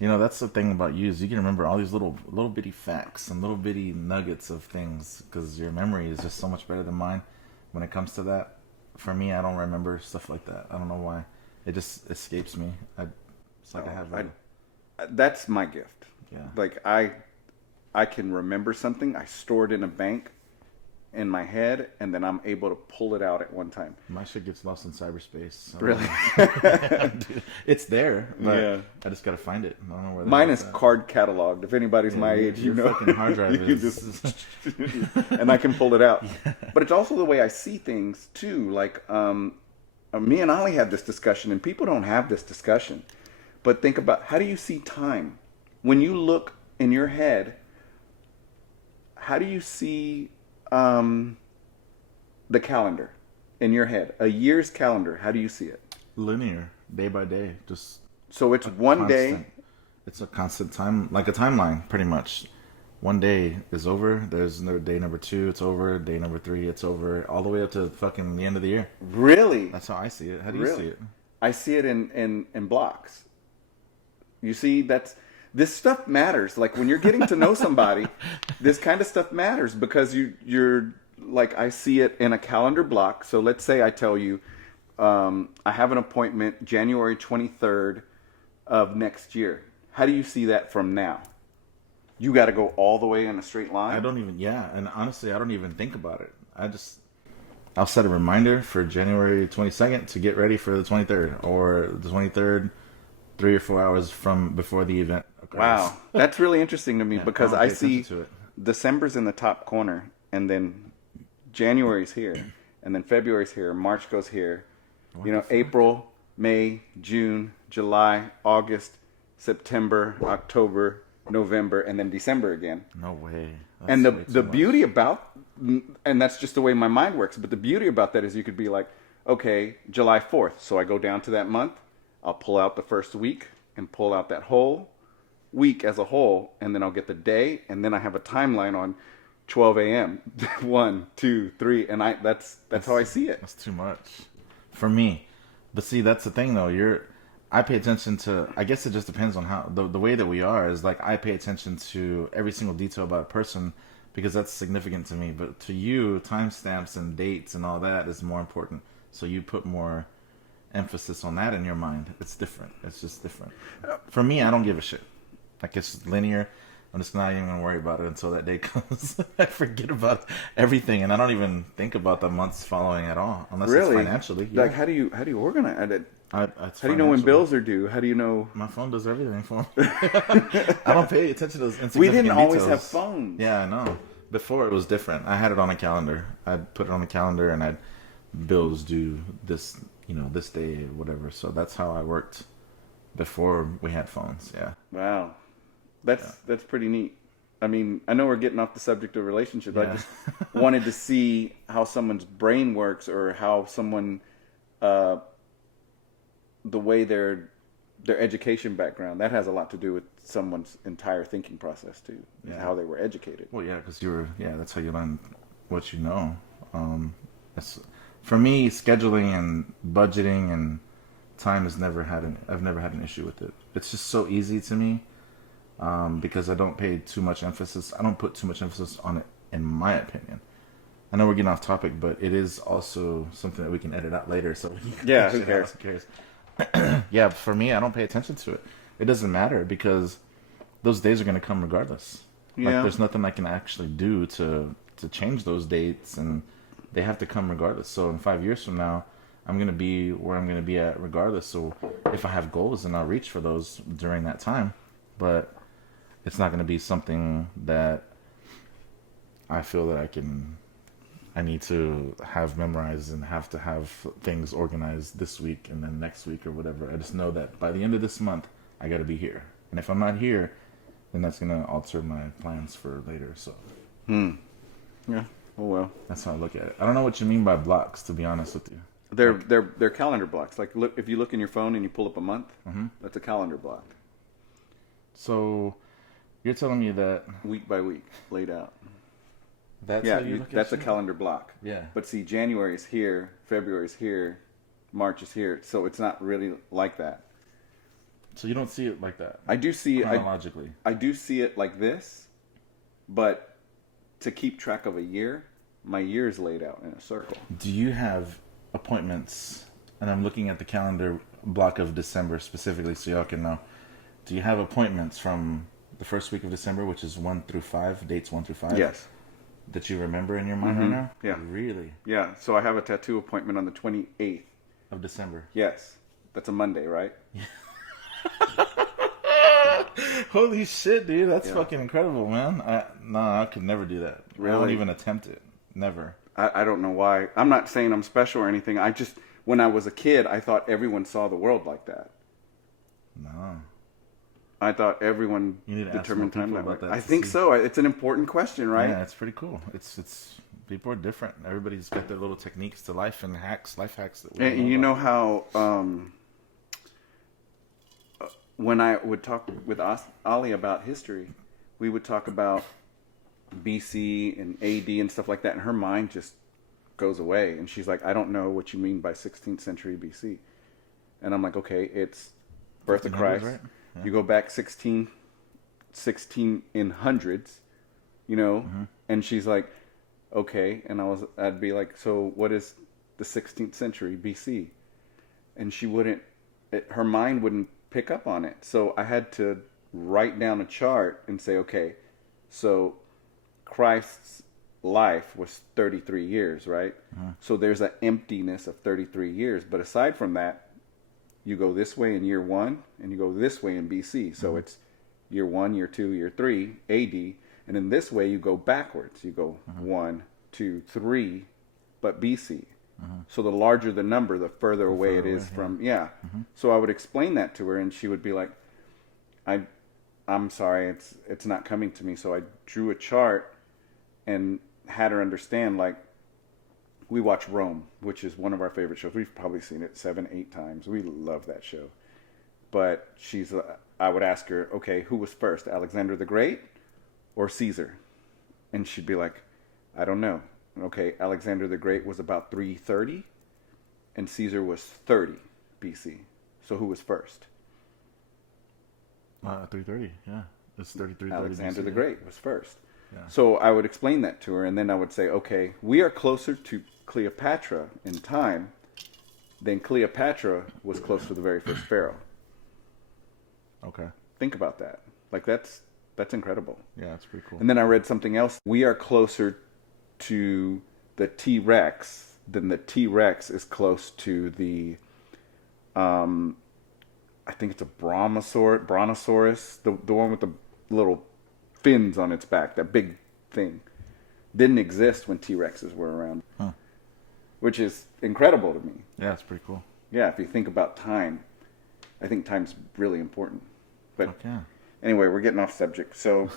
You know, that's the thing about you is you can remember all these little bitty facts and little bitty nuggets of things because your memory is just so much better than mine when it comes to that. For me, I don't remember stuff like that. I don't know why. It just escapes me. It's like I have That's my gift. yeah. Like I can remember something. I store it in a bank in my head, and then I'm able to pull it out at one time. My shit gets lost in cyberspace. Really? Dude, it's there, but Yeah. I just gotta find it. I don't know where the Mine hell is it's at. card cataloged. If anybody's my your- age, your you know. fucking hard drive You is- and I can pull it out. But it's also the way I see things too. Like me and Ollie had this discussion, and people don't have this discussion. But think about, how do you see time? When you look in your head, how do you see the calendar in your head? A year's calendar, how do you see it? Linear, day by day, just So it's one day. constant. It's a constant time, like a timeline, pretty much. One day is over. There's no day number 2. It's over. Day number 3. It's over. All the way up to fucking the end of the year. Really? That's how I see it. How do you Really? see it? I see it in blocks. You see, this stuff matters. Like when you're getting to know somebody, this kind of stuff matters because you're like, I see it in a calendar block. So let's say I tell you, I have an appointment January 23rd of next year. How do you see that from now? You got to go all the way in a straight line? I don't even, yeah. And honestly, I don't even think about it. I'll set a reminder for January 22nd to get ready for the 23rd, or the 23rd, 3 or 4 hours from before the event occurs. Wow. That's really interesting to me Yeah, because I I don't pay see attention to it. December's in the top corner, and then January's here, and then February's here, March goes here. You know, April, May, June, July, August, September, October, November, and then December again. No way. And That's way the too much. beauty about, and that's just the way my mind works, but the beauty about that is you could be like, okay, July 4th, so I go down to that month, I'll pull out the first week and pull out that whole week as a whole, and then I'll get the day, and then I have a timeline on 12 a.m. 1, 2, 3, and that's how I see it. That's too much for me. But see, that's the thing though. I pay attention to. I guess it just depends on how the way that we are is like I pay attention to every single detail about a person because that's significant to me. But to you, timestamps and dates and all that is more important. So you put more emphasis on that in your mind. It's different. It's just different. For me, I don't give a shit. Like it's linear. I'm just not even gonna worry about it until that day comes. I forget about everything, and I don't even think about the months following at all, unless Really? it's financially. Like, Yeah. how do you organize it? It's How do you know when financial. bills are due? How do you know? My phone does everything for me. I don't pay attention to those insignificant We didn't always details. have phones. Yeah, I know. Before it was different. I had it on a calendar. I'd put it on a calendar, and I'd bills due this, this day or whatever. So that's how I worked before we had phones. Yeah. Wow, that's pretty neat. I mean, I know we're getting off the subject of relationships. I Yeah. just wanted to see how someone's brain works, or how someone, the way their education background, that has a lot to do with someone's entire thinking process too. Yeah. How they were educated. Well, yeah, because that's how you learn what you know. For me, scheduling and budgeting and time I've never had an issue with it. It's just so easy to me because I don't pay too much emphasis. I don't put too much emphasis on it, in my opinion. I know we're getting off topic, but it is also something that we can edit out later. So Yeah, who cares? Who cares? Yeah, for me, I don't pay attention to it. It doesn't matter because those days are going to come regardless. Yeah. Like, there's nothing I can actually do to change those dates, and they have to come regardless. So in 5 years from now, I'm going to be where I'm going to be at regardless. So if I have goals, then I'll reach for those during that time. But it's not going to be something that I feel that I need to have memorized and have to have things organized this week and then next week or whatever. I just know that by the end of this month, I got to be here. And if I'm not here, then that's going to alter my plans for later. So Yeah. Oh well. that's how I look at it. I don't know what you mean by blocks, to be honest with you. They're calendar blocks. Like, look, if you look in your phone and you pull up a month, that's a calendar block, So you're telling me that week by week, laid out. that's Yeah, how you look at that's a shit? calendar block. Yeah. But see, January is here, February is here, March is here, so it's not really like that. So you don't see it like that I do see chronologically. I do see it like this, but to keep track of a year, my year is laid out in a circle. Do you have appointments? And I'm looking at the calendar block of December specifically, so y'all can know. Do you have appointments from the first week of December, which is 1 through 5, dates 1 through 5? Yes. That you remember in your mind right now? Yeah. Really? Yeah. So I have a tattoo appointment on the 28th Of December. Yes. That's a Monday, right? Holy shit, dude. That's fucking incredible, man. I could never do that. Really? I won't even attempt it. Never. I don't know why. I'm not saying I'm special or anything. I just, when I was a kid, I thought everyone saw the world like that. No. I thought everyone You need to ask determined more time people that way. about that I to think see. so. It's an important question, right? Yeah, it's pretty cool. It's people are different. Everybody's got their little techniques to life and life hacks that we don't And you know about. how when I would talk with Ali about history, we would talk about BC and AD and stuff like that, and her mind just goes away. And she's like, I don't know what you mean by 16th century BC. And I'm like, okay, it's birth of 1500s, Christ. right? Yeah. You go back 16 in hundreds, you know? And she's like, okay. And I'd be like, so what is the 16th century BC? And she wouldn't, her mind wouldn't pick up on it. So I had to write down a chart and say, okay, so Christ's life was 33 years, right? So there's an emptiness of 33 years. But aside from that, you go this way in year 1 and you go this way in BC. So it's year 1, year 2, year 3 AD. And in this way, you go backwards. You go 1, 2, 3, but BC. So the larger the number, the further away it is from, So I would explain that to her, and she would be like, I'm sorry, it's not coming to me. So I drew a chart and had her understand, like, we watch Rome, which is one of our favorite shows. We've probably seen it 7, 8 times. We love that show. But I would ask her, okay, who was first, Alexander the Great or Caesar? And she'd be like, I don't know. Okay, Alexander the Great was about 330, and Caesar was 30 BC. So who was first? 330, yeah. It's 33. Alexander BC, the yeah. Great was first. Yeah. So I would explain that to her, and then I would say, okay, we are closer to Cleopatra in time than Cleopatra was close to the very first pharaoh. Okay. Think about that. Like, that's incredible. Yeah, it's pretty cool. And then I read something else. We are closer to the T-Rex than the T-Rex is close to the, I think it's a brontosaurus, the one with the little fins on its back, that big thing. Didn't exist when T-Rexes were around. Which is incredible to me. Yeah, it's pretty cool. Yeah, if you think about time, I think time's really important. But Okay. anyway, we're getting off subject. So